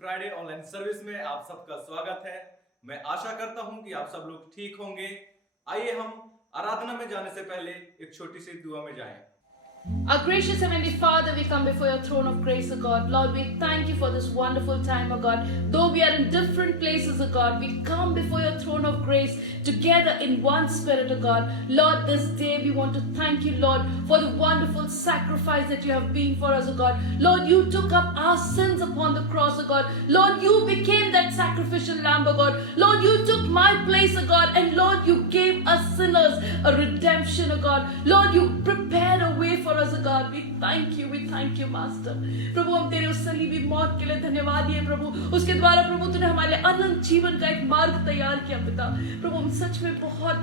Friday online service में आप सबका स्वागत है। मैं आशा करता हूं कि आप सब लोग ठीक होंगे। आइए हम आराधना में जाने से पहले एक छोटी सी दुआ में जाएं। Our gracious Heavenly Father, we come before your throne of grace, O God. Lord, we thank you for this wonderful time, O God. Though we are in different places, O God, we come before your throne of grace together in one spirit, O God. Lord, this day we want to thank you, Lord, for the wonderful sacrifice that you have been for us, O God. Lord, you took up our sins upon the cross, O God. Lord, you became that sacrificial lamb, O God. Lord, you took my place, O God. And Lord, you gave us sinners a redemption, O God. Lord, you prepared a way for us, O God. We thank you, Master. प्रभु हम तेरे उस सलीबी मौत के लिए धन्यवाद है प्रभु। उसके द्वारा प्रभु तूने हमारे अनंत जीवन का एक मार्ग तैयार किया पिता। प्रभु हम सच में बहुत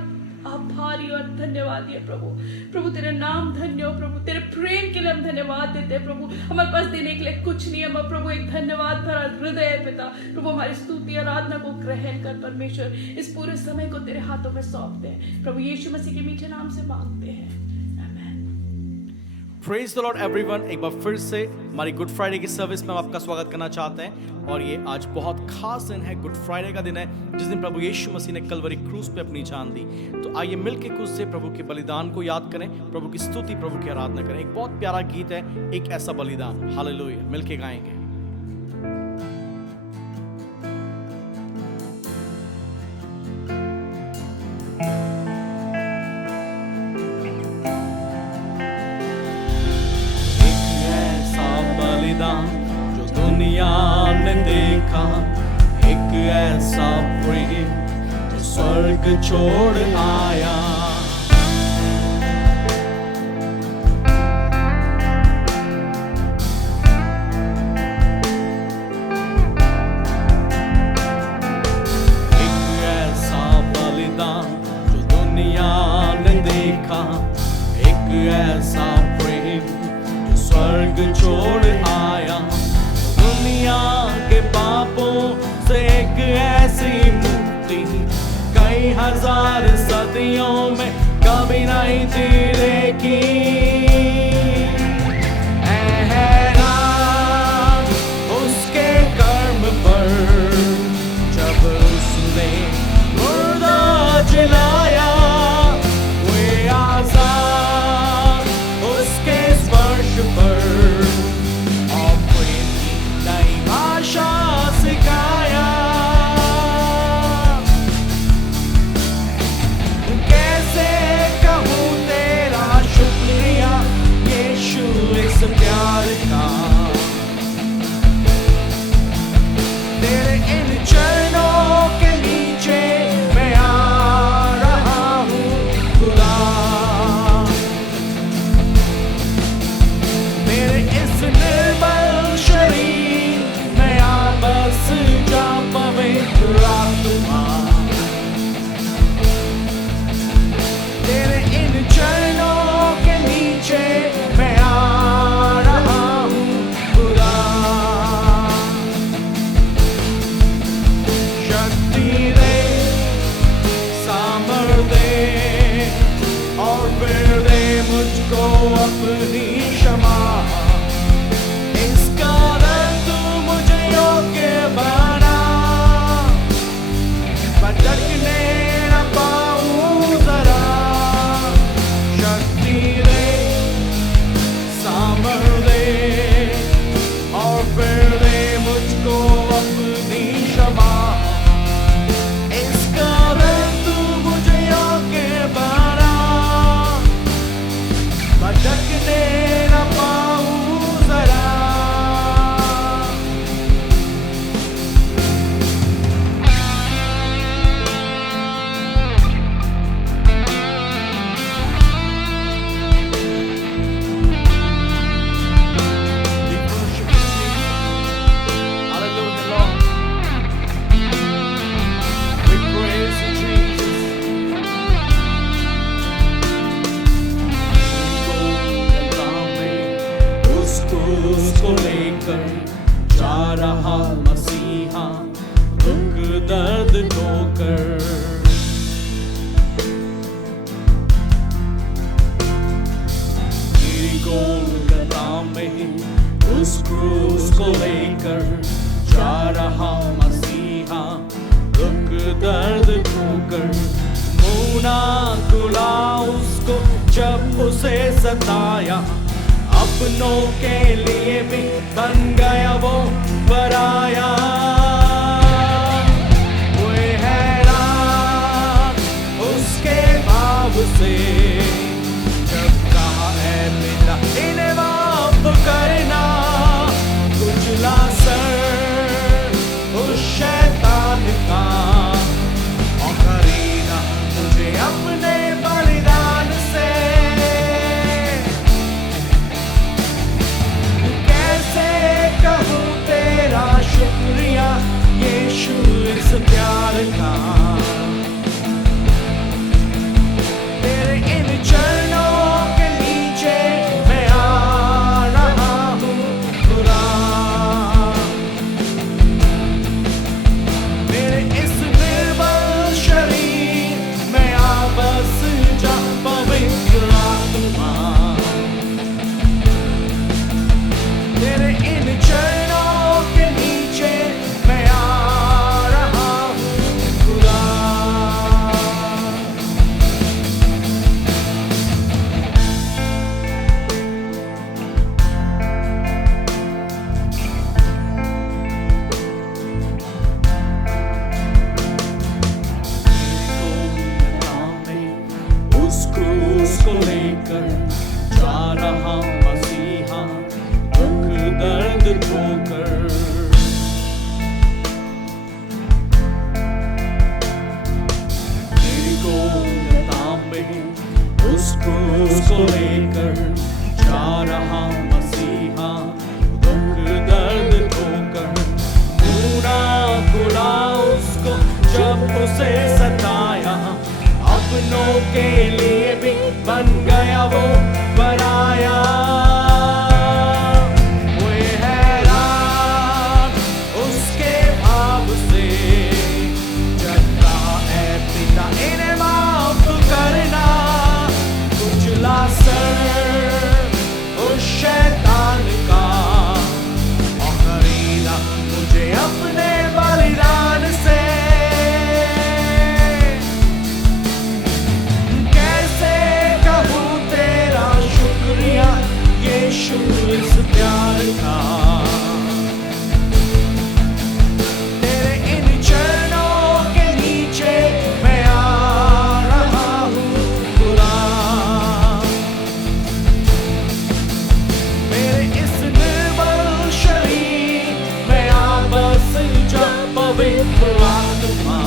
आभारी और धन्यवादी है प्रभु। प्रभु तेरे नाम धन्य हो प्रभु। तेरे प्रेम के लिए हम धन्यवाद देते हैं प्रभु। हमारे पास देने के लिए कुछ नहीं है मगर प्रभु एक धन्यवाद भरा हृदय है पिता। प्रभु हमारी स्तुति आराधना को ग्रहण कर परमेश्वर। इस पूरे समय को तेरे हाथों में सौंपते हैं प्रभु यीशु मसीह के मीठे नाम से मांगते हैं। Praise the Lord everyone. एक बार फिर से हमारी गुड फ्राइडे की सर्विस में हम आपका स्वागत करना चाहते हैं और ये आज बहुत खास दिन है। गुड फ्राइडे का दिन है जिस दिन प्रभु यीशु मसीह ने कलवरी क्रूस पे अपनी जान दी। तो आइए मिलके कुछ से प्रभु के बलिदान को याद करें, प्रभु की स्तुति, प्रभु की आराधना करें। एक बहुत प्यारा गीत है, एक ऐसा बलिदान। हालेलुया, मिलके गाएंगे। जो दुनिया ने देखा, एक ऐसा प्रेम जो स्वर्ग छोड़ आया। एक ऐसा बलिदान जो दुनिया ने देखा, एक ऐसा प्रेम जो स्वर्ग छोड़ आया। दुनिया के पापों से एक ऐसी मुक्ति कई हजार सदियों में कभी नहीं थी देखी। हैरान उसके कर्म पर जब उसने मुर्दा जलाया, वे आजाद उसके स्पर्श पर सिखाया। कैसे कहूँ तेरा शुक्रिया यीशु इस प्यार का। तेरे इन चरणों के नीचे मैं आ रहा हूँ खुदा। मेरे इस निर्बल शरीर बस जा पवित्र आत्मा। तेरे इन चरणों के नीचे मैं आ रहा हूँ खुदा। शक्ति दे, सामर्थ दे और फिर दे मुझको अपनी क्षमा। भटकने न पाऊं जरा। शक्ति दे, सामर्थ दे और फिर दे मुझको अपनी क्षमा। इस कारण तू मुझे योग्य बना। भटकने न पाऊं जरा। उसको लेकर जा रहा मसीहा दुख दर्द ढोकर। गोलगता में उस क्रूस को लेकर जा सताया, अपनों के लिए भी बन गया वो पराया। हुए हैरान उसके भाव से, जब कहा ऐ पिता इन्हें माफ करना, कुचला सर उस शैतान का और खरीदा मुझे अपने बलिदान से। कैसे कहूँ तेरा शुक्रिया यीशु इस प्यार का, तेरे इन चरणों के नीचे मैं आ रहा हूँ खुदा। मेरे इस निर्बल शरीर में आ बस जा पवित्र आत्मा, तेरे इन चरणों के नीचे मैं आ रहा हूँ खुदा। उस क्रूस को लेकर जा रहा मसीहा, दुख दर्द ढोकर। मेरी गोलता में उस क्रूस को लेकर जा रहा मसीहा, दुख दर्द ढोकर। पूरा खुला उसको जब उसे सताया, अपनों के लिए भी बन गया वो पराया। हुए हैरान उसके भाव से, जब कहा ऐ पिता इन्हें माफ करना, कुचला सर उस शैतान का और खरीदा मुझे अपने बलिदान से। कैसे कहूँ तेरा शुक्रिया यीशु इस प्यार का, तेरे इन चरणों के नीचे मैं आ रहा हूँ खुदा। मेरे इस निर्बल शरीर में आ बस जा पवित्र आत्मा,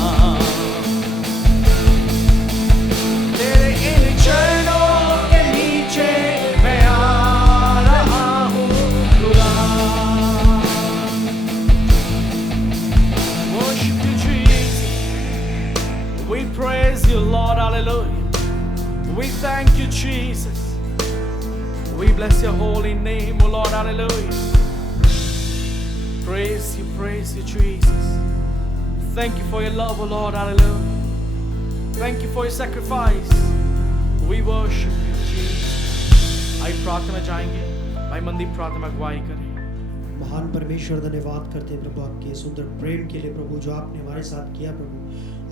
तेरे इन चरणों के नीचे मैं आ रहा हूँ खुदा। Worship you, Jesus. We praise you, Lord, hallelujah. We thank you, Jesus. We bless your holy name, O Lord, hallelujah. Praise you, Jesus. Thank you for your love, O Lord, hallelujah. Thank you for your sacrifice. We worship you, Jesus. आई प्रार्थना चाहेंगे, भाई मंदीप प्रार्थना अगुवाई करें। महान परमेश्वर धन्यवाद करते हैं प्रभु आपके सुंदर प्रेम के लिए प्रभु, जो आपने हमारे साथ किया प्रभु।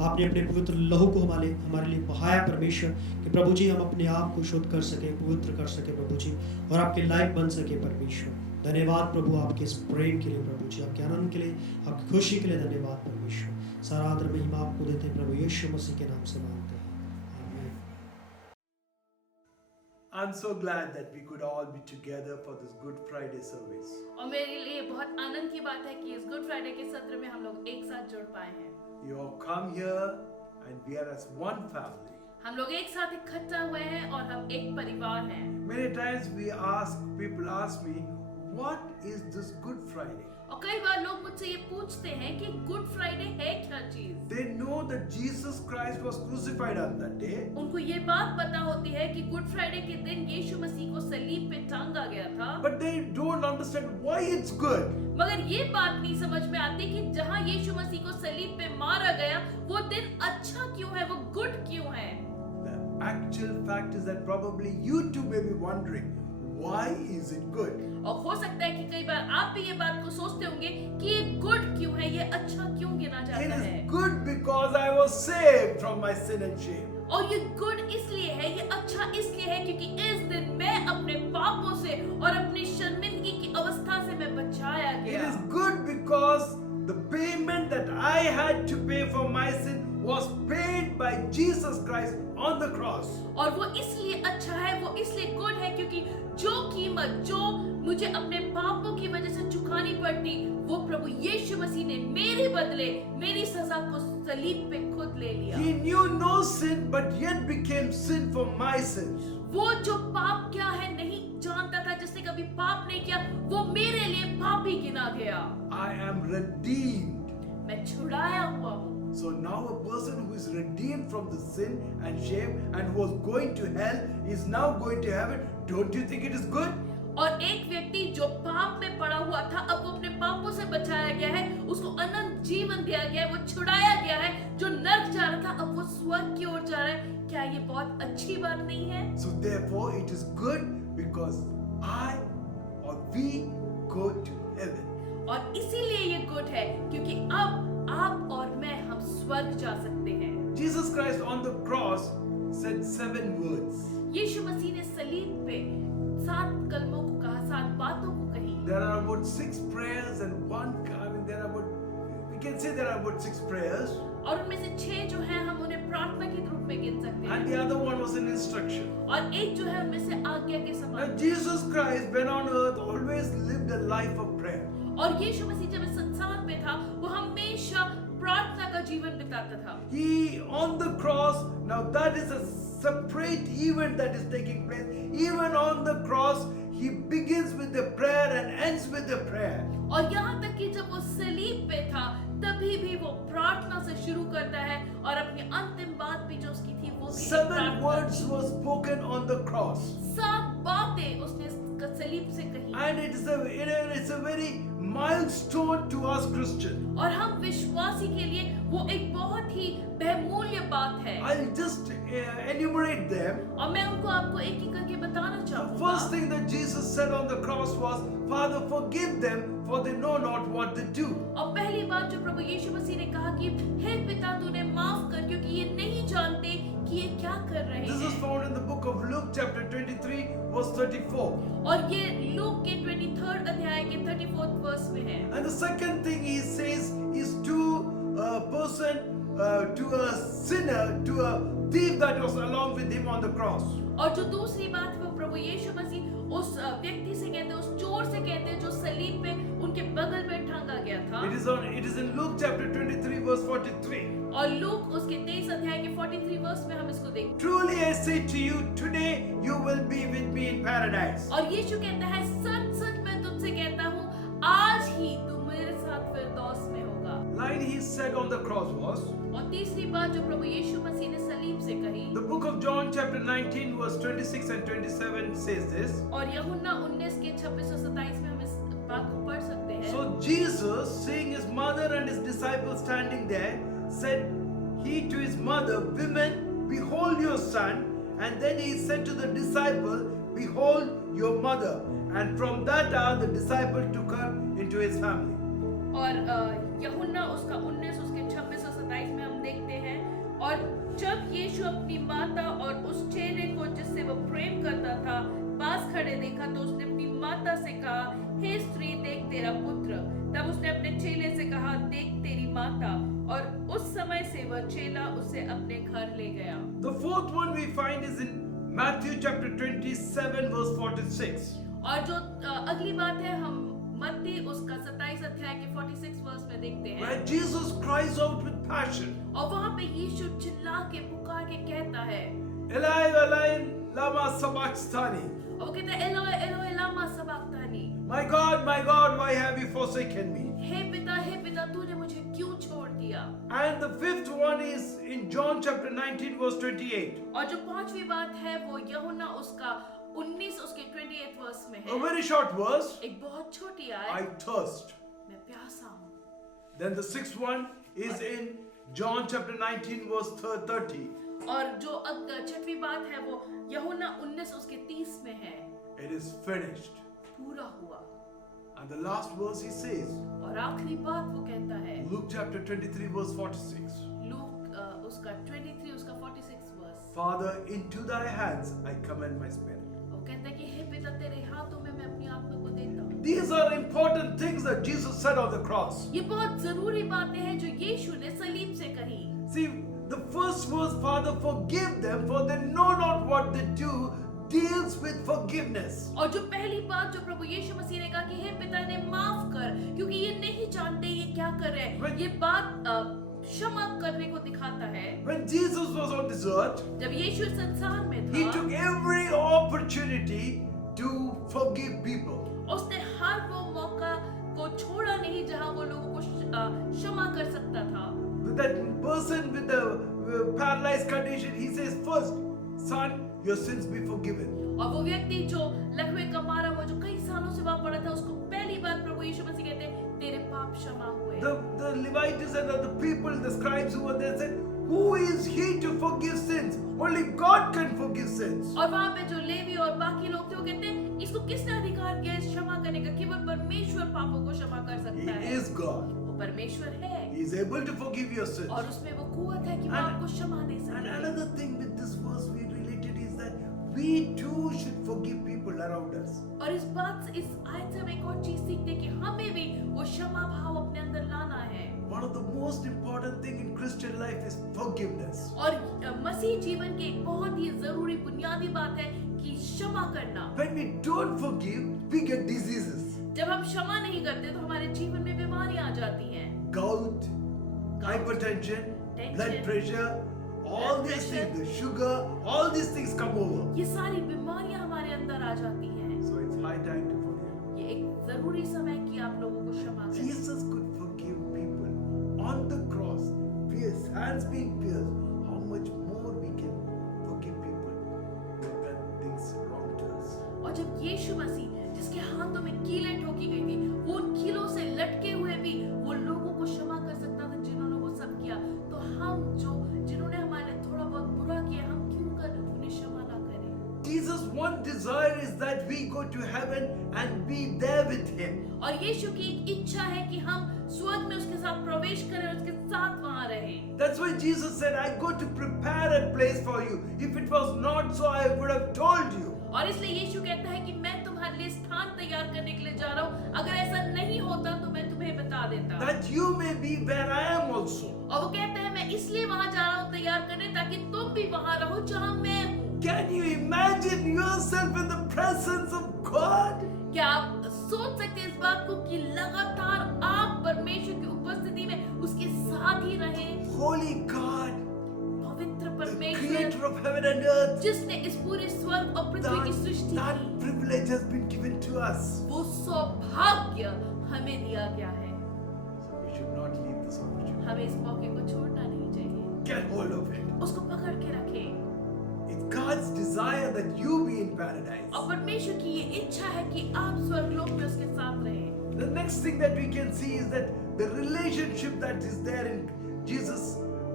आपने अपने पवित्र लहू को हमारे लिए बहाया परमेश्वर, कि प्रभु जी हम अपने आप को शुद्ध कर सके, पवित्र कर सके प्रभु जी, और आपके लायक बन सके परमेश्वर। धन्यवाद प्रभु आपके इस प्रेम के लिए प्रभु जी, आपके आनंद के लिए, आपकी खुशी के लिए धन्यवाद परमेश्वर। सारा आदर महिमा आपको देते हैं प्रभु यीशु मसीह के नाम से मांगते हैं, आमीन। I'm so glad that we could all be together for this Good Friday service. और मेरे लिए बहुत आनंद की बात है कि इस गुड फ्राइडे के सत्र में हम लोग एक साथ जुड़ पाए हैं। You all come here and we are as one family. हम लोग एक साथ इकट्ठा हुए हैं और हम एक परिवार हैं। Many times people ask me, what is this Good Friday? और कई बार लोग मुझसे ये पूछते हैं कि गुड फ्राइडे है क्या चीज। They know that Jesus Christ was crucified on that day. उनको ये बात पता होती है कि गुड फ्राइडे के दिन यीशु मसीह को सलीब पे टांगा गया था, But they don't understand why it's good. मगर ये बात नहीं समझ में आती कि जहाँ यीशु मसीह को सलीब पे मारा गया वो दिन अच्छा क्यों है, वो गुड क्यों है। The actual fact is that probably you too may be wondering, why is it good? और हो सकता है कि कई बार आप भी ये बात को सोचते होंगे कि ये गुड क्यों है, ये अच्छा क्यों गिना It जाता है। is good because I was saved from my sin and shame. और ये गुड इसलिए है, ये अच्छा इसलिए है क्योंकि इस दिन मैं अपने पापों से और अपनी शर्मिंदगी की अवस्था से मैं बचाया It गया। is good because the payment that I had to pay for my sin was paid by Jesus Christ on the cross. और वो इसलिए अच्छा है, वो इसलिए गुड है क्योंकि जो कीमत जो मुझे अपने पापों की वजह से चुकानी पड़ती, वो प्रभु यीशु मसीह ने मेरे बदले मेरी सजा को सलीब पे खुद ले लिया। He knew no sin but yet became sin for my sins. वो जो पाप क्या है नहीं जानता था, जिसने कभी पाप नहीं किया, वो मेरे लिए पापी गिना गया। I am redeemed. मैं छुड़ाया हुआ हूँ। So now a person who is redeemed from the sin and shame and who was going to hell is now going to heaven. Don't you think it is good? और एक व्यक्ति जो पाप में पड़ा हुआ था, अब वो अपने पापों से बचाया गया है, उसको अनंत जीवन दिया गया है, वो छुड़ाया गया है। जो नर्क जा रहा था अब वो स्वर्ग की ओर जा रहा है। क्या ये बहुत अच्छी बात नहीं है? So therefore it is good because I or we go to heaven. और इसीलिए ये गुड है क्योंकि अब आप और मैं हम स्वर्ग जा सकते हैं। Jesus Christ on the cross said 7 words. यीशु मसीह ने सलीब पे 7 कलमों को कहा, 7 बातों को कही। There are about 6 prayers and we can say there are about 6 prayers और उनमें से 6 जो हैं हम उन्हें प्रार्थना के रूप में गिन सकते हैं। and the other one was an instruction. और एक जो है उनमें से आज्ञा के Now समान। Jesus Christ when on earth always lived a life of prayer. और यीशु मसीह जब इस संसार में था, वो हमेशा प्रार्थना का जीवन बिताता था। He on the cross, now that is a separate event that is taking place. Even on the cross, he begins with the prayer and ends with the prayer. और यहाँ तक कि जब वो सलीब पे था, तभी भी वो प्रार्थना से शुरू करता है और अपनी अंतिम बात भी जो उसकी थी वो भी एक 7 प्रार्थना words थी। were spoken on the cross. 7 बातें उसने सलीब से कही। And it's a very milestone to us Christians. और हम विश्वासी के लिए वो एक बहुत ही बहुमूल्य बात है। I'll just enumerate them. और मैं उनको आपको एक एक करके बताना The चाहूँगा। first thing that Jesus said on the cross was, Father, forgive them, for they know not what they do. और पहली बात जो प्रभु यीशु मसीह ने कहा कि हे पिता तूने माफ कर, क्योंकि ये नहीं जानते कि ये क्या कर रहे This is हैं। found in the book of Luke chapter 23 verse 34. और ये लूक के 23rd अध्याय के 34th वर्स में है। And the second thing he says is to a person, to a sinner, to a thief that was along with him on the cross. और जो दूसरी बात है वो प्रभु यीशु मसीह उस व्यक्ति से कहते हैं, उस चोर से कहते हैं जो सलीब पे उनके बगल में टांगा गया था। It is in Luke chapter 23 verse 43. और लूक उसके 23 अध्याय के 43 वर्स में हम इसको देखते Truly I say to you, today you will be with me in paradise. हैं। और यीशु कहता है सच सच मैं तुमसे कहता हूँ, आज ही तू मेरे साथ फिरदौस में होगा। Line he said on the cross was, और तीसरी बात जो प्रभु यीशु मसीह ने सलीब से कही, the book of John chapter 19 verse 26 and 27 says this. और यूहन्ना 19 के 26 और 27 में हम इस बात को पढ़ सकते हैं। So Jesus, seeing his mother and his disciples standing there, said he to his mother, Women, behold your son. And then he said to the disciple, Behold your mother. And from that hour the disciple took her into his family. और यूहन्ना उसका 19 उसके 26 और 27 में हम देखते हैं, और जब यीशु अपनी माता और उस चेले को जिससे वो प्रेम करता था पास खड़े देखा, तो उसने अपनी माता से कहा, हे स्त्री देख तेरा पुत्र। तब उसने अपने चेले से कहा, देख तेरी माता। और उस समय से वह चेला उसे अपने घर ले गया। The fourth one we find is in Matthew chapter 27 verse 46. और जो अगली बात है हम मत्ती उसका 27 अध्याय के 46 वर्स में देखते हैं, Where Jesus cries out with passion, और वहाँ पे यीशु चिल्ला के पुकार के कहता है, Eli, Eli, lama sabachthani. और वो कहता है एलोए एलोए लामा सबक्तानी। My God, why have you forsaken me? हे पिता तूने मुझे क्यों छोड़ दिया। And the fifth one is in John chapter 19 verse 28. और जो पांचवी बात है वो यूहन्ना उसका 19 उसके 28 वर्स में A है। very short verse. एक बहुत छोटी I आय, thirst. मैं प्यासा हूँ। Then the sixth one is in John chapter 19 verse 30. और जो छठवीं बात है वो यूहन्ना 19 उसके 30 में है, It is finished. पूरा हुआ। And the last verse he says, और आखिरी बात वो कहता है, Luke chapter 23 verse 46. लूक उसका 23 उसका 46 verse, Father, into thy hands I commend my spirit. वो कहता है कि हे पिता तेरे हाथों में मैं अपनी आत्मा को देता हूँ। These are important things that Jesus said on the cross. ये बहुत जरूरी बातें हैं जो यीशु ने सलीब से कही। See, the first verse, Father, forgive them, for they know not what they do, deals with forgiveness. और जो पहली बात जो प्रभु यीशु मसीह ने कहा कि हे पिता ने माफ कर क्योंकि ये नहीं जानते ये क्या कर रहे हैं, ये बात क्षमा करने को दिखाता है। When Jesus was on this earth, जब यीशु इस संसार में he था, took every opportunity to forgive people. उसने हर वो मौका को छोड़ा नहीं जहां वो लोगों को क्षमा कर सकता था। That person with the paralyzed condition, he says first, son, your sins be forgiven. और वो व्यक्ति जो लकवे का मारा हुआ जो कई सालों से वहां पड़ा था, उसको पहली बार प्रभु यीशु मसीह कहते हैं तेरे पाप क्षमा हुए। The Levites and the people, the scribes who were there said, who is he to forgive sins? Only God can forgive sins. और वहां पे जो लेवी और बाकी लोग थे वो कहते हैं इसको किसने अधिकार किया है क्षमा करने का? केवल परमेश्वर पापों को क्षमा कर He सकता है। is God. वो परमेश्वर है He is able to forgive your sins. और उसमें वो कुवत है कि वो And- आपको क्षमा दे And सकता है। another thing with this verse we related is that we too should forgive people around us. और इस बात से इस आयत से हम एक और चीज सीखते हैं कि हमें भी वो क्षमा भाव अपने अंदर लाना है। One of the most important thing in Christian life is forgiveness. और मसीह जीवन की एक बहुत ही जरूरी बुनियादी बात है कि क्षमा करना। When we don't forgive, we get diseases. जब हम क्षमा नहीं करते तो हमारे जीवन में बीमारियां आ जाती हैं। Gout, hypertension, Tension. blood pressure, all Blood these pressure. things, the sugar, all these things come over. ये सारी बीमारियां हमारे अंदर आ जाती हैं। So it's high time to forgive. ये एक जरूरी समय कि आप लोगों को क्षमा करें। Jesus could forgive people on the cross, his hands being pierced. How much more we can forgive people who have done things wrong to us. और जब यीशु मसीह जिसके हाथों में कीलें ठोकी गई थी, वो उन कीलों से लटके हुए भी वो लोगों को क्षमा कर सकता था जिन्होंने वो सब किया। तो हम जो जिन्होंने हमारे लिए थोड़ा बहुत बुरा किया, हम क्यों कर उन्हें क्षमा ना करें? Jesus' one desire is that we go to heaven and be there with him. और यीशु की एक इच्छा है कि हम स्वर्ग में उसके साथ प्रवेश करें और उसके साथ वहां रहें। That's why Jesus said, I go to prepare a place for you. If it was not so, I would have told you. और इसलिए यीशु कहता है कि मैं तुम्हारे लिए स्थान तैयार करने के लिए जा रहा हूँ। अगर ऐसा नहीं होता तो मैं तुम्हें बता देता। That you may be where I am also. और वो कहता है मैं इसलिए वहां जा रहा हूँ तैयार करने ताकि तुम भी वहां रहो जहां मैं हूँ। Can you imagine yourself in the presence of God? क्या आप सोच सकते हैं इस बात को कि लगातार आप परमेश्वर की उपस्थिति में उसके साथ ही रहे? Holy God, पवित्र the परमेश्वर creator of heaven and earth. जिसने इस पूरे स्वर्ग और पृथ्वी की सृष्टि That की, privilege has been given to us. वो सौभाग्य हमें दिया गया है। So we should not leave this opportunity. हमें इस मौके को छोड़ना नहीं चाहिए। Get hold of it. उसको पकड़ के रखें। It's God's desire that you be in paradise. और परमेश्वर की ये इच्छा है कि आप स्वर्गलोक में उसके साथ रहें। The next thing that we can see is that the relationship that is there in Jesus'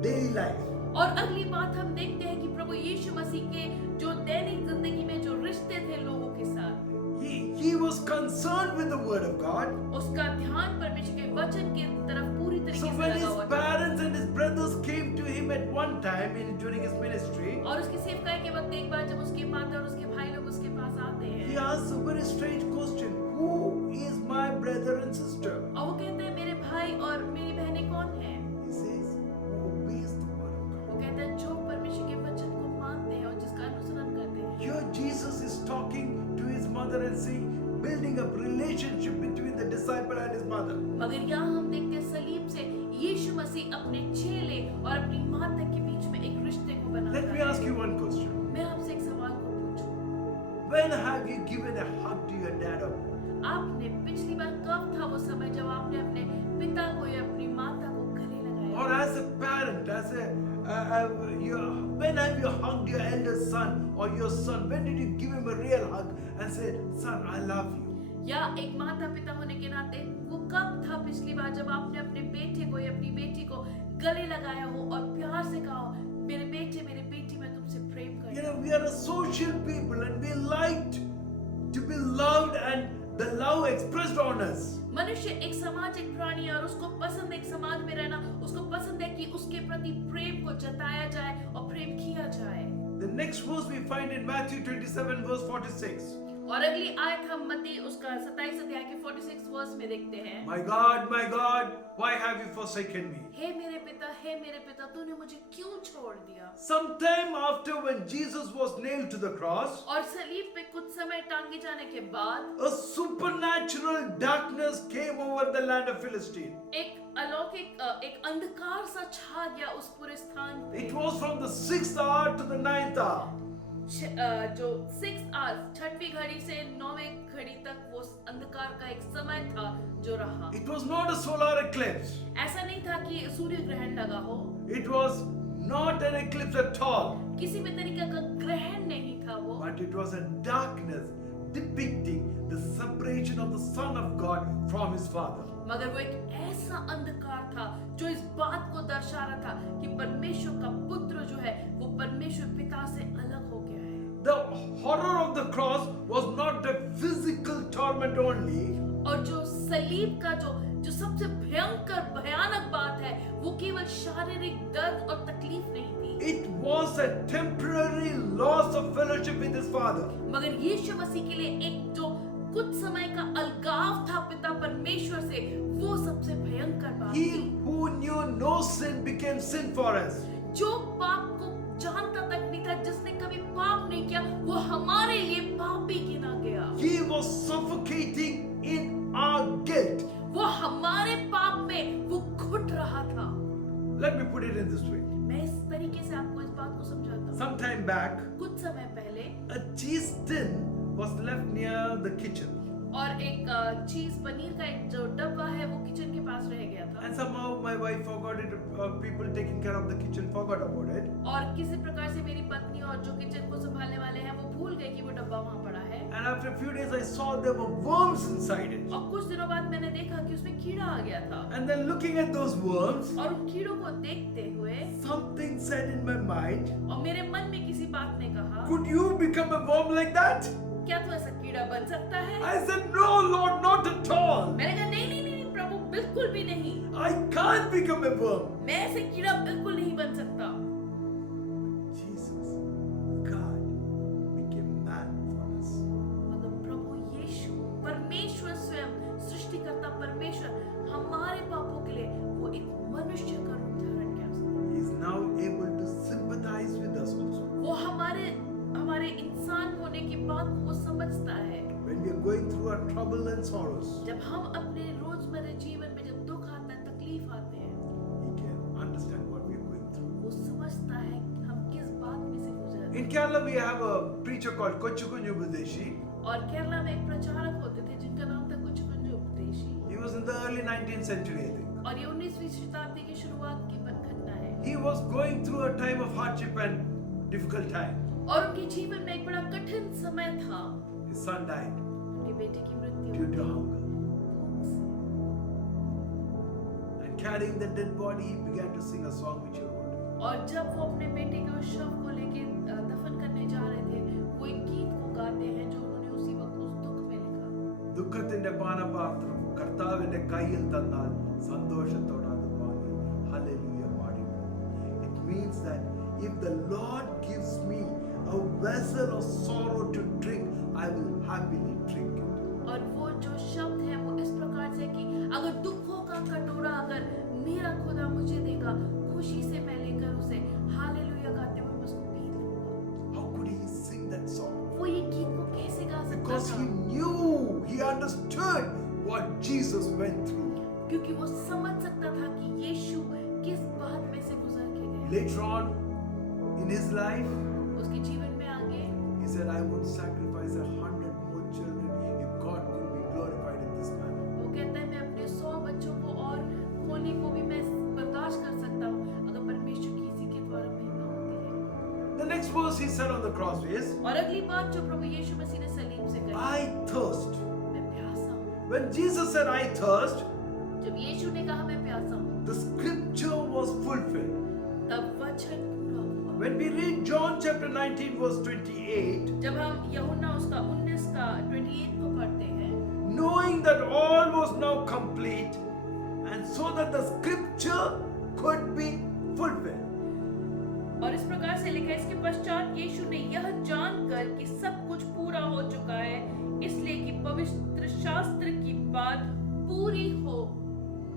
daily life. और अगली बात हम देखते हैं कि प्रभु यीशु मसीह के जो दैनिक जिंदगी में जो रिश्ते थे लोगों के साथ, He was concerned with the word of God. उसका ध्यान परमेश्वर के वचन की तरफ पूरी तरीके So से when लगा his हुआ था। parents and his brothers came to him at one time during his ministry, और उसकी सेवकाई के वक्त एक बार जब उसके माता और उसके भाई लोग उसके पास आते he हैं asked a very strange question. Who is my brother and sister? और वो कहते हैं मेरे भाई और मेरी बहनें कौन हैं? He says, who obeys the word of God. वो कहते हैं जो परमेश्वर के वचन को मानते हैं और जिसका अनुसरण करते हैं। Here Jesus is talking to his mother and saying, building up relationship between the disciple and his mother. मगर यहाँ हम देखते हैं सलीब से यीशु मसीह अपने चेले और अपनी माता के बीच में एक रिश्ते को बनाता Let me है। ask you one question. मैं आपसे एक सवाल को पूछूं, When have you given a hug to your dad or mom? आपने पिछली बार कब था वो समय जब आपने अपने पिता को या अपनी माता को गले लगाया? Or as a parent, when have you hugged your eldest son or your son? When did you give him a real hug and say, son, I love you? या एक माता पिता होने के नाते वो कब था पिछली बार जब आपने अपने बेटे को या अपनी बेटी को गले लगाया हो और प्यार से कहा हो, मेरे बेटे मेरे बेटी मैं तुमसे प्रेम करती You know, हूँ। we are a social people and we like to be loved and the love expressed on us. मनुष्य एक सामाजिक प्राणी है और उसको पसंद है एक समाज में रहना, उसको पसंद है कि उसके प्रति प्रेम को जताया जाए और प्रेम किया जाए। next verse we find in Matthew 27 verse 46. और अगली आयत हम मत्ती उसका 27 अध्याय के 46 वर्स में देखते हैं। My God, why have you forsaken me? हे मेरे पिता तूने मुझे क्यों छोड़ दिया? Sometime after when Jesus was nailed to the cross, और सलीब पे कुछ समय टांगे जाने के बाद a supernatural darkness came over the land of Philistine. एक अलौकिक एक अंधकार सा छा गया उस पूरे स्थान पे। It was from the 6th hour to the 9th hour. जो 6 आवर्स 6वीं घड़ी से 9वीं घड़ी तक वो अंधकार का एक समय था जो रहा। It was not a solar eclipse. ऐसा नहीं था कि सूर्य ग्रहण लगा हो, It was not an eclipse at all. किसी भी तरीके का ग्रहण नहीं था वो, But it was a darkness depicting the separation of the Son of God from his Father. मगर वो एक ऐसा अंधकार था जो इस बात को दर्शा रहा था कि परमेश्वर का पुत्र जो है वो परमेश्वर पिता से अलग हो गया है। The horror of the cross was not the physical torment only. और जो सलीब का जो सबसे भयानक बात है वो केवल शारीरिक दर्द और तकलीफ नहीं थी। It was a temporary loss of fellowship with his Father. मगर यीशु मसीह के लिए एक जो कुछ समय का अलगाव था पिता परमेश्वर से, वो सबसे भयंकर बात He थी। who knew no sin became sin for us. जो पाप को जानता तक नहीं था, जिसने कभी पाप नहीं किया, वो हमारे लिए पापी गिना गया। He was suffocating in our guilt. वो हमारे पाप में वो घुट रहा था। Let me put it in this way. मैं इस तरीके से आपको इस बात को समझाता हूँ। Some time back, कुछ समय पहले a cheese tin was left near the kitchen. और एक चीज पनीर का एक जो डब्बा है वो किचन के पास रह गया था। And somehow my wife forgot it, people taking care of the kitchen forgot about it. और किसी प्रकार से मेरी पत्नी और जो किचन को संभालने वाले हैं वो भूल गए कि वो डब्बा वहाँ पड़ा है। And after a few days I saw there were worms inside it. और कुछ दिनों बाद मैंने देखा कि उसमें कीड़ा आ गया था। And then looking at those worms, और उन कीड़ों को देखते हुए something said in my mind, और मेरे मन में किसी बात ने कहा, could you become a worm like that? क्या तू ऐसा कीड़ा बन सकता है? I said, no Lord, not at all. मैंने कहा नहीं प्रभु, बिल्कुल भी नहीं। I can't become a worm. मैं ऐसे कीड़ा बिल्कुल नहीं बन सकता। Jesus, God became man for us. मगर प्रभु यीशु परमेश्वर स्वयं सृष्टिकर्ता परमेश्वर हमारे पापों के लिए वो एक मनुष्य का रूप धारण किया। He is now able to sympathize with us also. वो हमारे इंसान होने की बात को वो समझता है। When we are going through our trouble and sorrows, जब हम अपने रोजमर्रा जीवन में जब दुख आता है, तकलीफ आते हैं, He can understand what we are going through. वो समझता है कि हम किस बात में से गुजर रहे In Kerala, we have a preacher called Kochukunju Budeshi. हैं। और केरला में एक प्रचारक होते थे जिनका नाम था कुचकुंजु उपदेशी। He was in the early 19th century, I think. और ये 19वीं शताब्दी की शुरुआत की घटना है। He was going through a time of hardship and difficult time. और उनके जीवन में एक बड़ा कठिन समय था। His son died उनके बेटे की मृत्यु due हो to गई। hunger. And carrying the dead body, he began to sing a song which he wrote. और जब वो अपने बेटे के उस शव को लेके दफन करने जा रहे थे, वो एक गीत को गाते हैं जो उन्होंने उसी वक्त उस दुख में लिखा। ദുഃഖത്തിന്റെ പാനപാത്രം കർത്താവിന്റെ കയ്യിൽ തന്നാൽ സന്തോഷത്തോടെ അത് വാങ്ങി ഹല്ലേലൂയ പാടിടും. It means that if the Lord gives me a vessel of sorrow to drink, I will happily drink it. और वो जो शब्द है वो इस प्रकार से कि अगर दुखों का कटोरा अगर मेरा खुदा मुझे देगा, खुशी से मैं लेकर उसे हालेलुया गाते हुए मैं उसको पी लूंगा। How could he sing that song? वो ये गीत को कैसे गा सकता Because he था? knew, he understood what Jesus went through. क्योंकि वो समझ सकता था कि यीशु किस बात में से गुजर के गए। Later on in his life, उसके जीवन में आगे he said, I would sacrifice 100 more children if God could be glorified in this manner. वो कहता है मैं अपने 100 बच्चों को और होने को भी मैं बर्दाश्त कर सकता हूँ अगर परमेश्वर की इसी के द्वारा महिमा होती है। The next verse he said on the cross is, और अगली बात जो प्रभु यीशु मसीह ने सलीब से कही, I thirst. मैं प्यासा हूँ। When Jesus said, I thirst, जब यीशु ने कहा मैं प्यासा हूँ, the scripture was fulfilled. तब वचन पूरा हुआ। When we read John chapter 19 verse 28, जब हम यूहन्ना उसका 19 का 28 को पढ़ते हैं, knowing that all was now complete, and so that the scripture could be fulfilled. और इस प्रकार से लिखा है, इसके पश्चात यीशु ने यह जानकर कि सब कुछ पूरा हो चुका है, इसलिए कि पवित्र शास्त्र की बात पूरी हो,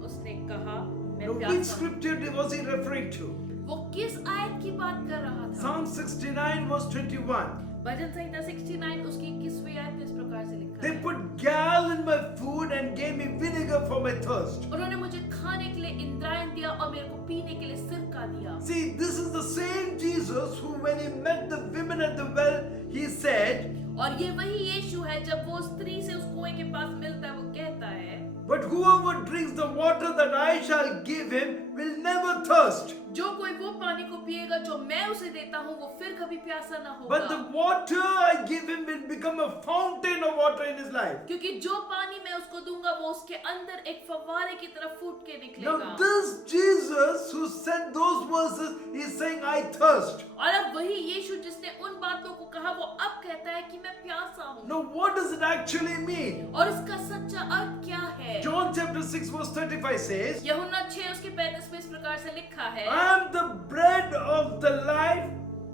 उसने कहा, मैं Now, which प्यासा हूं। scripture was he referring to? वो किस आयत की बात कर रहा था? Psalm 69 verse 21. भजन संहिता 69 उसकी 21वीं आयत में इस प्रकार से लिखा They है, put gall in my food and gave me vinegar for my thirst. उन्होंने मुझे खाने के लिए इंद्रायण दिया और मेरे को पीने के लिए सिरका दिया। See, this is the same Jesus who, when he met the women at the well, he said, और ये वही यीशु है, जब वो स्त्री से उस कुएं के पास मिलता है, वो कहता है, but whoever drinks the water that I shall give him will never thirst. जो कोई वो पानी को पिएगा जो मैं उसे देता हूँ, वो फिर कभी प्यासा ना But the होगा। water I give him will become a fountain of water in his life. क्योंकि जो पानी मैं उसको दूंगा, वो उसके अंदर एक फव्वारे की तरफ फूट के निकलेगा। Now this Jesus who said those verses is saying, I thirst. और अब वही यीशु जिसने उन बातों को कहा, वो अब कहता है कि मैं प्यासा हूँ। Now what does it actually mean? और इसका सच्चा अर्थ क्या है? John chapter 6 verse 35 says, यूहन्ना 6 उसके 35 में इस प्रकार से लिखा है, I am the bread of the life.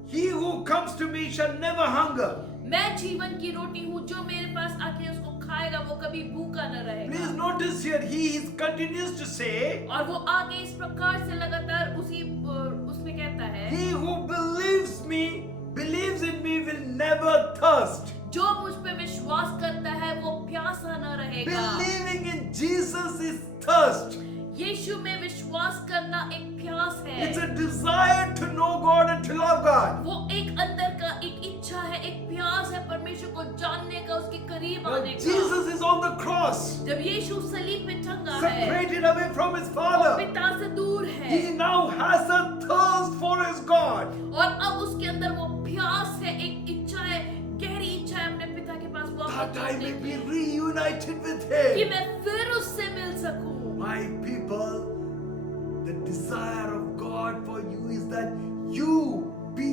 He who comes to me shall never hunger. मैं जीवन की रोटी हूँ, जो मेरे पास आके उसको खाएगा वो कभी भूखा न Please रहेगा। notice here, he continues to say, और वो आगे इस प्रकार से लगातार उसमें कहता है, he who believes in me will never thirst. जो मुझ पे विश्वास करता है वो प्यासा न रहेगा। Believing in Jesus is thirst. यीशु में विश्वास करना एक प्यास है। It's a desire to know God and to love God. वो एक अंदर का एक इच्छा है, एक प्यास है परमेश्वर को जानने का, उसके करीब Now, आने का। Jesus is on the cross, जब यीशु सलीब पे टंगा है, separated away from his वो Father. पिता से दूर है, He now has a thirst for his God. और अब उसके अंदर वो प्यास है, एक इच्छा है, गहरी इच्छा है अपने पिता के पास वापस That I जाने may be की, reunited with कि him. मैं फिर उससे मिल सकूं। My people, the desire of God for you is that you be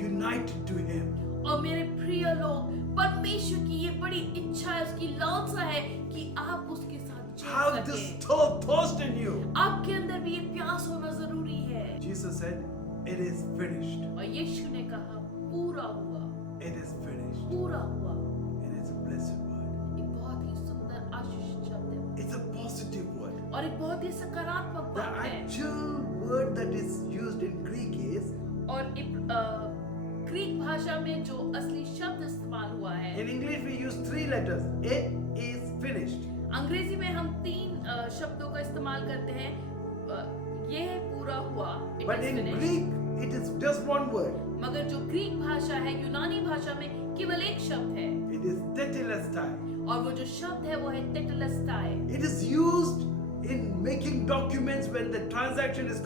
united to him. और मेरे प्रिय लोग, परमेश्वर की ये बड़ी इच्छा है, उसकी लालसा है कि आप उसके साथ Have जुड़ this सकें। thirst in you. आपके अंदर भी ये प्यास होना जरूरी है। Jesus said, it is finished. और यीशु ने कहा, पूरा हुआ, It is finished. पूरा हुआ। It is a blessed word. एक बहुत ही सुंदर आशीषित शब्द है It's a positive word. और एक बहुत ही सकारात्मक The बात है। actual word that is used in Greek is, और ग्रीक भाषा में जो असली शब्द इस्तेमाल हुआ है, in English we use 3 letters. It is finished. अंग्रेजी में हम 3 शब्दों का इस्तेमाल करते हैं। ये है पूरा हुआ, it But is in finished। Greek, it is just one word. मगर जो ग्रीक भाषा है, यूनानी भाषा में केवल एक शब्द है, It is tetelestai. और वो जो शब्द है वो है टेटेलेस्टाई। It is used in making documents when the transaction is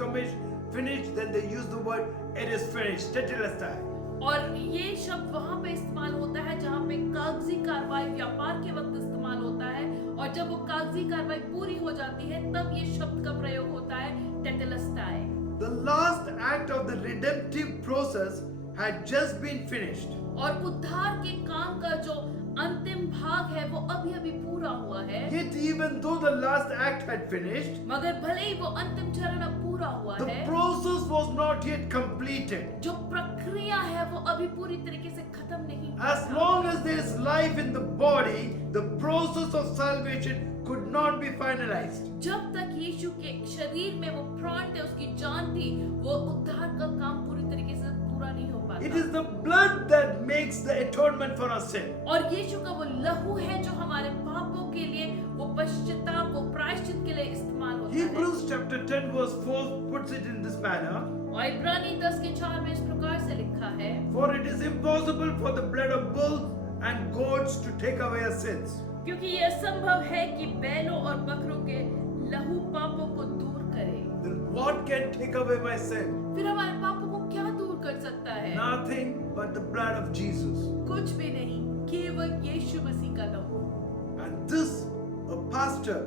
finished, then they use the word it is finished, tetelestai. और ये शब्द वहां पे इस्तेमाल होता है जहां पे कागजी कार्रवाई व्यापार के वक्त इस्तेमाल होता है, और जब वो कागजी कार्रवाई पूरी हो जाती है तब ये शब्द का प्रयोग होता है, टेटेलेस्टाई। The last act of the redemptive process had just been finished. और उद्धार के काम का जो अंतिम भाग है वो अभी पूरा हुआ है। Yet even though the last act had finished, मगर भले ही वो अंतिम चरण अब पूरा हुआ the है, process was not yet completed. जो प्रक्रिया है वो अभी पूरी तरीके से खत्म नहीं हुआ As था। long as there is life in the body, the process of salvation could not be finalized. जब तक यीशु के शरीर में वो प्राण थे, उसकी जान थी, वो उद्धार का काम पूरी तरीके से पूरा नहीं हो It पाता। is the blood that makes the atonement for our sin. और यीशु का वो लहू है जो हमारे पापों के लिए, वो पश्चाताप, वो प्रायश्चित के लिए इस्तेमाल होता है। Hebrews chapter 10 verse 4 puts it in this manner. और इब्रानी 10:4 में इस प्रकार से लिखा है, For it is impossible for the blood of bulls and goats to take away our sins. क्योंकि यह असंभव है कि बैलों और बकरों के लहू पापों को दूर करे। Then what can take away my sin? फिर हमारे पापों को क्या दूर कर सकता है? Nothing but the blood of Jesus. कुछ भी नहीं, केवल यीशु मसीह का लहू। And this, a pastor,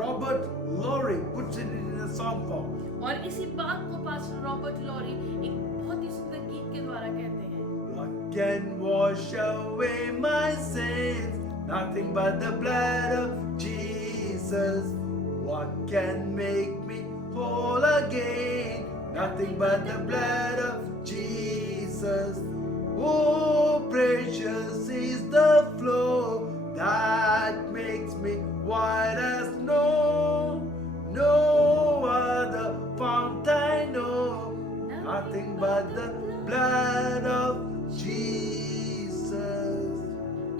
Robert Lowry, puts it in a song form. और इसी बात को पास्टर रॉबर्ट लॉरी एक बहुत ही सुंदर गीत के द्वारा कहते हैं। What can wash away my sins? Nothing but the blood of Jesus. What can make me whole again? Nothing but the blood of Jesus. Oh, precious is the flow that makes me white as snow. No other fount I know. Nothing but the blood of Jesus.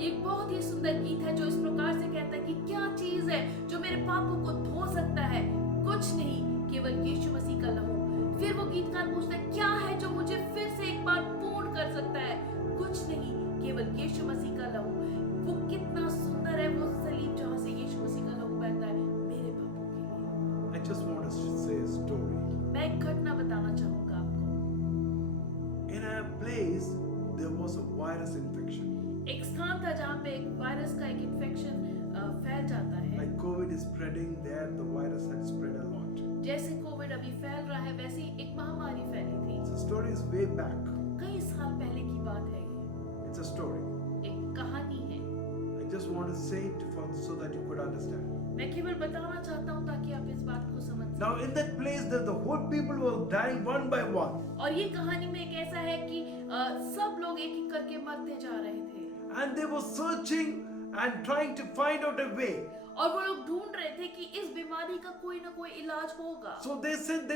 एक बहुत ही सुंदर गीत है जो इस प्रकार से कहता है कि क्या चीज है जो मेरे पापों को धो सकता है? कुछ नहीं, केवल यीशु मसीह का लहू। फिर वो गीतकार पूछता है क्या है जो मुझे फिर से एक बार पूर्ण कर सकता है? कुछ नहीं, केवल यीशु मसीह का लहू। वो कितना सुंदर है वो सलीब जहाँ से यीशु मसीह का लहू बहता है मेरे पापों के लिए। I just want us to say a story. मैं एक घटना बताना चाहूंगा आपको। In a place, there was a virus infection. एक स्थान था जहाँ पे एक वायरस का एक इन्फेक्शन फैल जाता है। Like COVID is spreading there, the virus had spread a lot. जैसे कोविड अभी फैल रहा है वैसे ही एक महामारी फैली थी। The story is way back. कई साल पहले की बात है ये। It's a story. एक कहानी है। I just want to say it so that you could understand. मैं केवल बताना चाहता हूँ ताकि आप इस बात को समझ सकें। Now, in that place, the whole people were dying one by one. और ये कहानी में एक ऐसा है कि सब लोग एक एक करके मरते जा रहे थे And they were searching and trying to find out a way. और वो लोग ढूंढ रहे थे कि इस बीमारी का कोई ना कोई इलाज होगा। So they said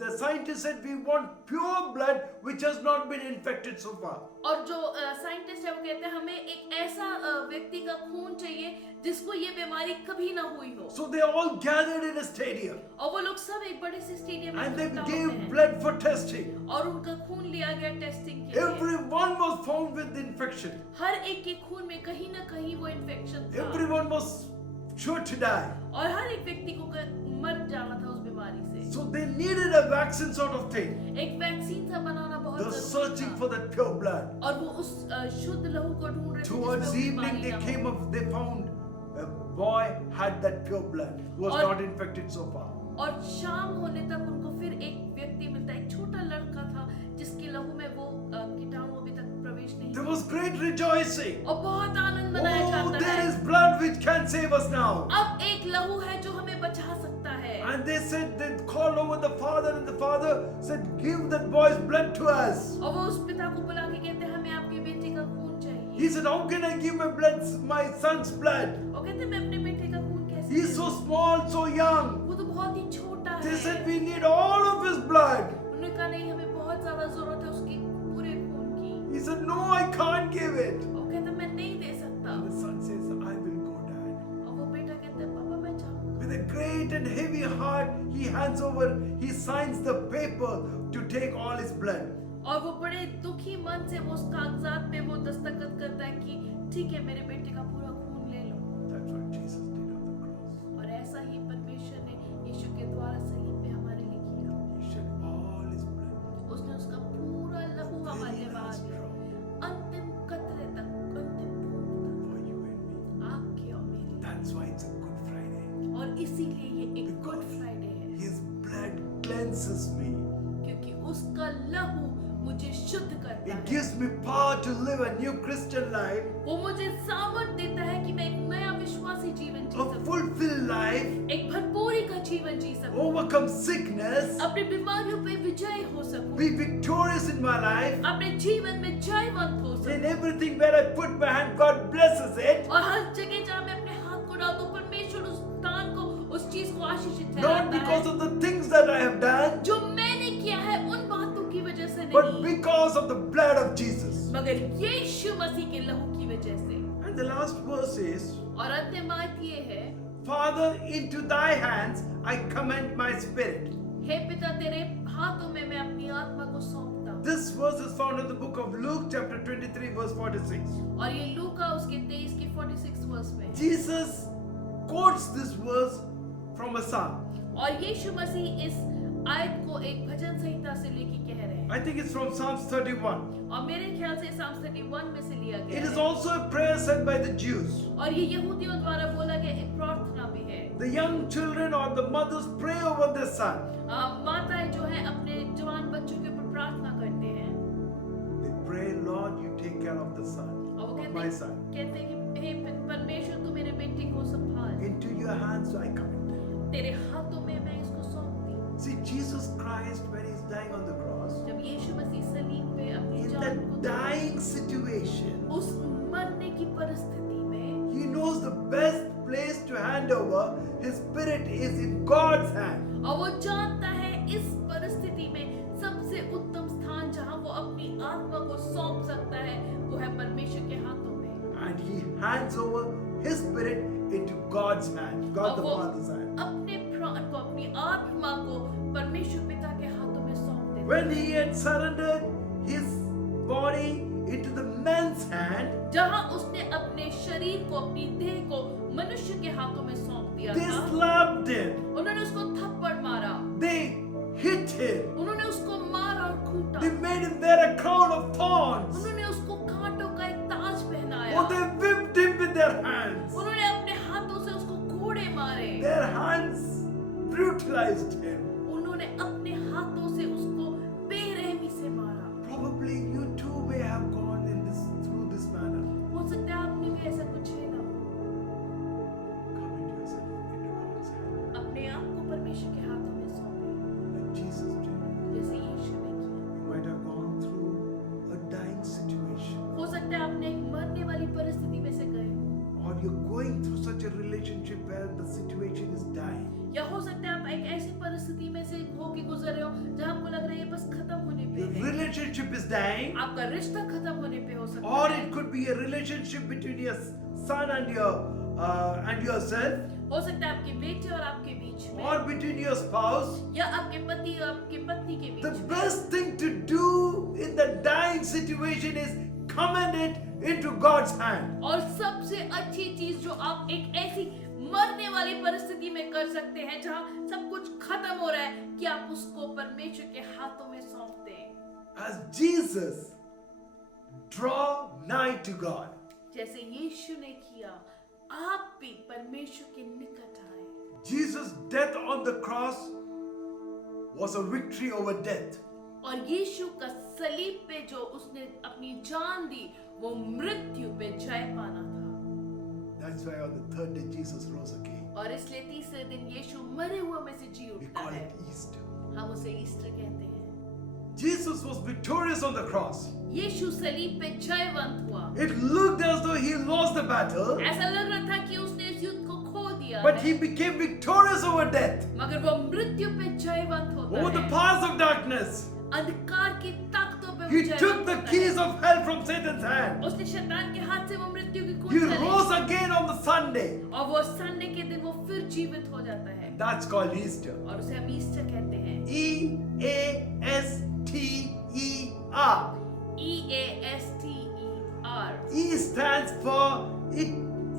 the scientists said we want pure blood which has not been infected so far. और जो साइंटिस्ट है वो कहते हैं हमें एक ऐसा व्यक्ति का खून चाहिए जिसको ये बीमारी कभी ना हुई हो। So they all gathered in a stadium और वो लोग सब एक बड़े से स्टेडियम में and they इकट्ठा होते gave हैं blood for testing. और उनका खून लिया गया टेस्टिंग के लिए। Everyone was found with infection. हर एक के खून में कहीं ना कहीं वो इन्फेक्शन था Everyone was sure to die. और हर एक व्यक्ति को मर जाना था उस बीमारी से। So they needed a vaccine sort of thing. एक वैक्सीन सा बनाना बहुत They were जरूरी searching था for that pure blood. और वो उस शुद्ध लहू को ढूंढ रहे थे Towards जिसमें वो evening बीमारी they ना हो। came up, they found a boy had that pure blood who was और- not infected so far. और शाम होने तक उनको फिर एक व्यक्ति मिलता है, एक छोटा लड़का था जिसके लहू में वो कीटाणु अभी तक प्रवेश नहीं There किए। was great rejoicing. और बहुत आनंद मनाया Oh, जाता there है। is blood which can save us now. अब एक लहू है जो हमें बचा सकता है। And they said, they called over the father, and the father said, give that boy's blood to us. और वो उस पिता को बुला के कहते हैं हमें आपके बेटे का खून चाहिए। He said, how can I give my son's blood? और कहते हैं मैं अपने बेटे का खून कैसे He's so small, so young. वो तो बहुत ही छोटा They said, है। we need all of his blood. उन्होंने कहा नहीं हमें बहुत ज्यादा जरूरत है उसके पूरे खून की। He said, no, I can't give it. और कहते हैं मैं नहीं दे सकता। And the son says, I will go, dad. और वो बेटा कहता है पापा मैं जाऊंगा। With a great and heavy heart, he hands over, he signs the paper to take all his blood. और वो बड़े दुखी मन से वो उस कागजात पे वो दस्तखत करता है कि ठीक है मेरे बेटे का पूरा खून ले लो। That's what Jesus did on the cross. और ऐसा ही परमेश्वर ने यीशु के द्वारा सलीब पे हमारे लिए किया। He shed all his blood. उसने उसका पूरा लहू हमारे लिए Very बहा last दिया। drop अंतिम कतरे तक, अंतिम बूंद for you and me. तक आपके और मेरे लिए। That's why it's a Good Friday. और इसीलिए ये एक गुड फ्राइडे है His blood cleanses me. क्योंकि उसका लहू मुझे शुद्ध करता It है। gives me power to live a new Christian life, वो मुझे सामर्थ देता है कि मैं एक नया विश्वासी जीवन जी a सकूं, fulfilled life, एक भरपूरी का जीवन जी सकूं, overcome sickness, अपनी बीमारियों पे विजय हो सकूं, be victorious in my life. अपने जीवन में जयवंत हो In सकूं everything where I put my hand, God blesses it. और हर जगह जहाँ मैं अपने हाथ को डालता हूँ परमेश्वर उस स्थान को उस चीज को आशीषित Not ठहराता because है of the things that I have done, जो मैंने किया है उन बातों की वजह से but नहीं because of the blood of Jesus. मगर यीशु मसीह के लहू की वजह से। And the last verse is, और अंतिम बात ये है Father, into thy hands I commend my spirit. हे पिता तेरे हाथों में मैं अपनी आत्मा को सौंपता हूँ। This verse is found in the book of Luke, chapter 23, verse 46. और ये लूका उसके 23 के 46 वर्स में है। Jesus quotes this verse from a psalm. और यीशु मसीह इस आयत को एक भजन संहिता से लेके कह रहे हैं I think it's from Psalms 31. और मेरे ख्याल से Psalm 31 में से लिया गया It is है। also a prayer said by the Jews. और ये यहूदियों द्वारा बोला गया एक प्रार्थना भी है। The young children or the mothers pray over their son. माताएं जो है अपने जवान बच्चों के ऊपर प्रार्थना करते हैं They pray, Lord, you take care of the son, और वो of my son. कहते हैं कि हे परमेश्वर तू मेरे बेटे को संभाल, Into your hands I commit. तेरे हाथों में मैं इसको सौंपती हूँ। See, Jesus Christ, when he's dying on the cross, जब यीशु मसीह सलीब पे अपनी in जान that को dying situation, उस मरने की परिस्थिति में he knows the best place to hand over his spirit is in God's hand. और वो जानता है इस परिस्थिति में सबसे उत्तम स्थान जहां वो अपनी आत्मा को सौंप सकता है वो है परमेश्वर के हाथों में। And he hands over his spirit into God's hand, God और the वो Father's hand. अपने प्राण को अपनी आत्मा को परमेश्वर पिता के हाथों में सौंप देता है। When he had surrendered his body into the man's hand, जहां उसने अपने शरीर को अपनी देह को मनुष्य के हाथों में सौंप दिया they था slapped him, उन्होंने उसको थप्पड़ मारा they hit him, उन्होंने उसको मारा और खूंटा they made him wear a crown of thorns, उन्होंने उसको कांटों का एक ताज पहनाया or they whipped him with their hands. उन्होंने अपने हाथों से उसको कोड़े मारे Their hands brutalized him. उन्होंने अपने हाथों से उसको बेरहमी से मारा। Probably you too may have gone in this through this manner. हो सकता है आपने भी ऐसा कुछ झेला हो। Commit yourself into God's hand, अपने आप को परमेश्वर के हाथों में सौंपे like Jesus did. जैसे यीशु ने किया। You might have gone through a dying situation, हो सकता है आपने एक मरने वाली परिस्थिति में से गए हो or you're going through such a relationship where the situation is dying. या हो सकता है आप एक ऐसी परिस्थिति में से होके गुजर रहे हो जहां आपको लग रहा है ये बस खत्म होने पे Your है। relationship is dying, आपका रिश्ता खत्म होने पे हो सकता or है it could be a relationship between your son and yourself, हो सकता है आपके बेटे और आपके बीच में or between your spouse. या आपके पति और आपके पत्नी के The बीच में। best thing to do in the dying situation is commend it into God's hand. और सबसे अच्छी चीज जो आप एक ऐसी मरने वाली परिस्थिति में कर सकते हैं जहां सब कुछ खत्म हो रहा है कि आप उसको परमेश्वर के हाथों में सौंप दें। As Jesus draw nigh to God, जैसे यीशु ने किया आप भी परमेश्वर के निकट आए। Jesus' death on the cross was a victory over death. और यीशु का सलीब पे जो उसने अपनी जान दी वो मृत्यु पे जय पाना था। That's why on the third day Jesus rose again. और इसलिए तीसरे दिन यीशु मरे हुए में से जी We उठता call है। it Easter. हम उसे ईस्टर कहते हैं। Jesus was victorious on the cross. यीशु सलीब पे जयवंत हुआ। It looked as though he lost the battle, ऐसा लग रहा था कि उसने इस युद्ध को खो दिया but है, he became victorious over death, मगर वो मृत्यु पे जयवंत होता over the है। powers of darkness. अंधकार की ताकतों पे वो He जयवंत took the होता keys है। of hell from Satan's hand. उसने शैतान के हाथ से वो मृत्यु की He कुंजी rose Lee again on the Sunday. और वो संडे के दिन वो फिर जीवित हो जाता है That's called Easter. और उसे हम ईस्टर कहते हैं। E-A-S-T-E-R. EASTER। E stands for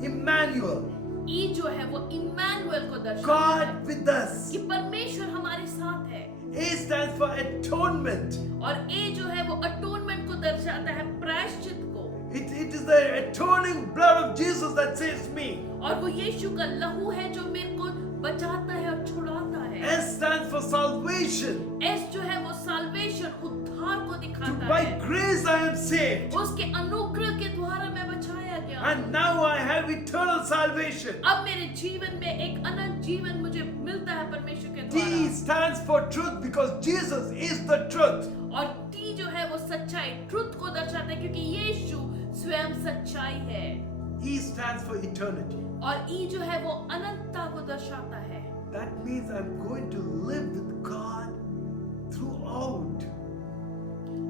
Emmanuel, ई जो है वो इम्मानुएल को दर्शाता God है with us. कि परमेश्वर हमारे साथ है। A stands for atonement. और ए जो है वो अटोनमेंट को दर्शाता है, प्रायश्चित को। It is the atoning blood of Jesus that saves me. और वो यीशु का लहू है जो मेरे को बचाता है और छुड़ाता है। S stands for salvation. S जो है वो साल्वेशन, उद्धार को दिखाता By है। grace I am saved. उसके अनुग्रह के द्वारा मैं बचाया गया। And now I have eternal salvation. अब मेरे जीवन में एक अनंत जीवन मुझे मिलता है परमेश्वर के T द्वारा। stands for truth because Jesus is the truth. और टी जो है वो सच्चाई, ट्रुथ को दर्शाता है क्योंकि यीशु स्वयं सच्चाई है। E stands for eternity. और ई जो है वो अनंतता को दर्शाता है। That means I'm going to live with God throughout.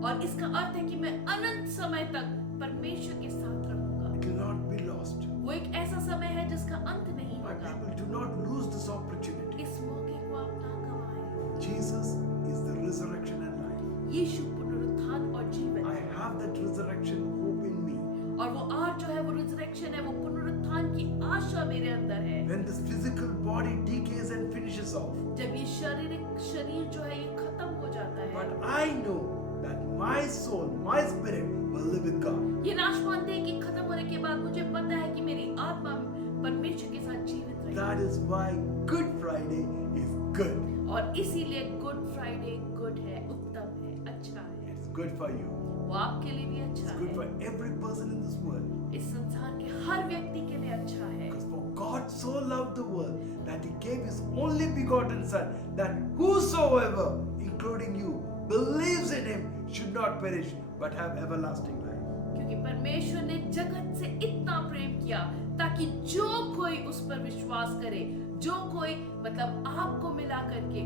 और इसका अर्थ है कि मैं अनंत समय तक परमेश्वर के साथ रहूंगा। It will not be lost. वो एक ऐसा समय है जिसका अंत नहीं My होगा। people, do not lose this opportunity. इस मौके को आप ना गवाएं। Jesus is the resurrection and life. यीशु पुनरुत्थान और जीवन I have that resurrection hope in me. और वो आज जो है वो रिजरेक्शन है, वो पुनरुत्थान की आशा मेरे अंदर है। When this physical body decays and finishes off, जब ये शारीरिक शरीर जो है ये खत्म हो जाता है, but I know that my soul, my spirit will live with God. ये नाशवान देह के खत्म होने के बाद मुझे पता है कि मेरी आत्मा परमेश्वर के साथ जीवित रहेगी। That is why Good Friday is good. और इसीलिए गुड फ्राइडे गुड है, उत्तम है, अच्छा है। It's good for you. वो आपके लिए भी अच्छा It's good for है, every person in this world. इस संसार के हर व्यक्ति के लिए अच्छा है। Because for God so loved loved the world that he gave his only begotten Son, that whosoever, including you, believes in him should not perish but have everlasting life. क्योंकि परमेश्वर ने जगत से इतना प्रेम किया ताकि जो कोई उस पर विश्वास करे, जो कोई मतलब आपको मिला करके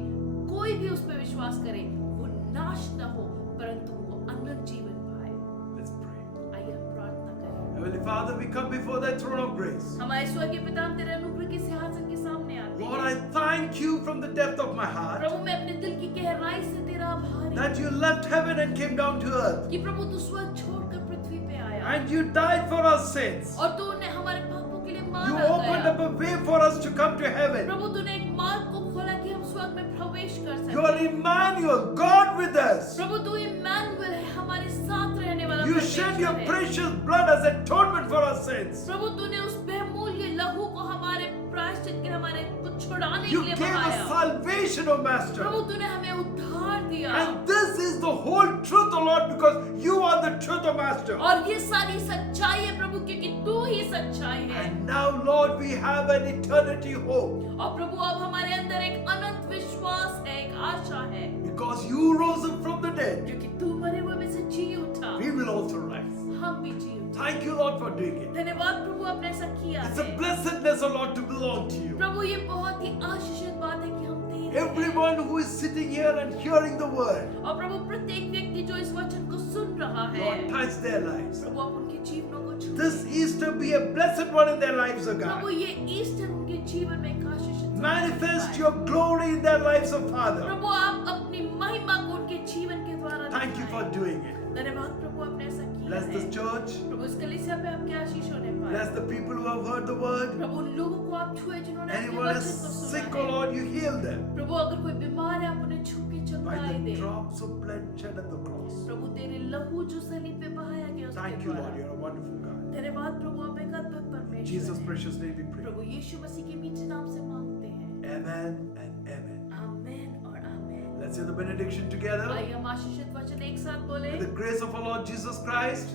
कोई भी उस पर विश्वास करे, वो नाश न हो परंतु वो अनंत जीवन पाए। Let's pray. आइए हम प्रार्थना करें। Heavenly Father, we come before thy throne of grace. हमारे स्वर्गीय पिता, हम तेरे अनुग्रह के सिंहासन के सामने आते Lord, हैं। I thank you from the depth of my heart प्रभु, मैं अपने दिल की गहराई से तेरा आभारी that you left heaven and came down to earth. कि प्रभु तू स्वर्ग छोड़कर पृथ्वी पे आया And you died for our sins. और तूने हमारे पापों के लिए You मारा opened up गया। a way for us to come to heaven. प्रभु, तूने एक मार्ग को खोला कि हम स्वर्ग में प्रवेश कर You are सकें। Emmanuel, God with us. प्रभु, तू इम्मानुएल है, हमारे साथ रहने वाला You परमेश्वर shed your है। precious blood as atonement for our sins. प्रभु, तूने उस बहुमूल्य लहू को हमारे प्रायश्चित के हमारे को छुड़ाने के You लिए gave us बहाया। salvation, O Master. प्रभु, तूने हमें उद्धार दिया And this is the whole truth, O Lord, because you are the truth, O Master. और ये सारी सच्चाई है प्रभु, क्योंकि तू ही सच्चाई है। And now, Lord, we have an eternity hope और प्रभु, अब हमारे अंदर एक अनंत विश्वास है, एक आशा है, because you rose up from the dead. क्योंकि तू मरे हुए में से जी उठा, We will also rise. हम भी जी उठे। Thank you, Lord, for doing it. धन्यवाद प्रभु, आपने ऐसा किया It's a है। blessedness, O Lord, to belong to you. प्रभु, ये बहुत ही आशीषित बात है कि हम तेरे हैं। Everyone who is sitting here and hearing the word, और प्रभु, प्रत्येक व्यक्ति जो इस वचन को सुन रहा है, Lord, touch their lives. प्रभु आप उनके जीवनों को छू This Easter be a blessed one in their lives, O Prabhu, God. ये ईस्टर उनके जीवन में एक आशीषित समय Manifest है। your glory in their lives, O Father. प्रभु, आप अपनी महिमा को उनके जीवन के द्वारा Thank you for दिखाएं। doing it. धन्यवाद प्रभु, आपने ऐसा किया Bless this है। church. प्रभु, इस कलीसिया पे आपके आशीष होने Bless पाए। the people who have heard the word. प्रभु, उन लोगों को आप छुए जिन्होंने आपके Anyone is वचन को sick, सुना O है। Lord, you heal them. प्रभु, अगर कोई बीमार है, आप उन्हें छू के By चंगाई the they. drops of blood shed at the cross. प्रभु, तेरे लहू जो सलीब पे बहाया गया उसके Thank you, द्वारा। Lord. You're a wonderful God. धन्यवाद प्रभु, आप एक अद्भुत In परमेश्वर Jesus' हैं। precious name we pray. प्रभु यीशु मसीह के मीठे नाम से मांगते हैं। Amen and amen. आमेन और आमेन। Let's say the benediction together. आइए हम आशीषित वचन एक साथ बोले। May the grace of our Lord Jesus Christ,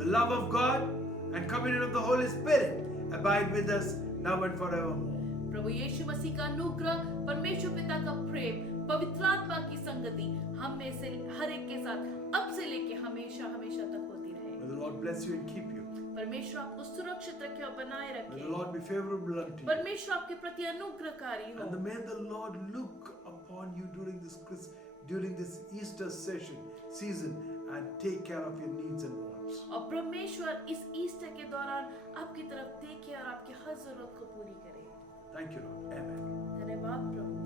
the love of God, and communion of the Holy Spirit abide with us now and forevermore. प्रभु यीशु मसीह का अनुग्रह, परमेश्वर पिता का प्रेम, पवित्र आत्मा की संगति हम में से हर एक के साथ अब से लेके हमेशा हमेशा तक होती रहे। May the Lord bless you and keep you. परमेश्वर आपको सुरक्षित रखे और बनाए May the रखे। Lord be favorable unto you. परमेश्वर आपके प्रति अनुग्रहकारी हो। And may the Lord look upon you during this Easter season and take care of your needs and wants. और परमेश्वर इस ईस्टर के दौरान आपकी तरफ देखे और आपकी हर जरूरत को पूरी करे। Thank you, Lord. Amen. धन्यवाद प्रभु।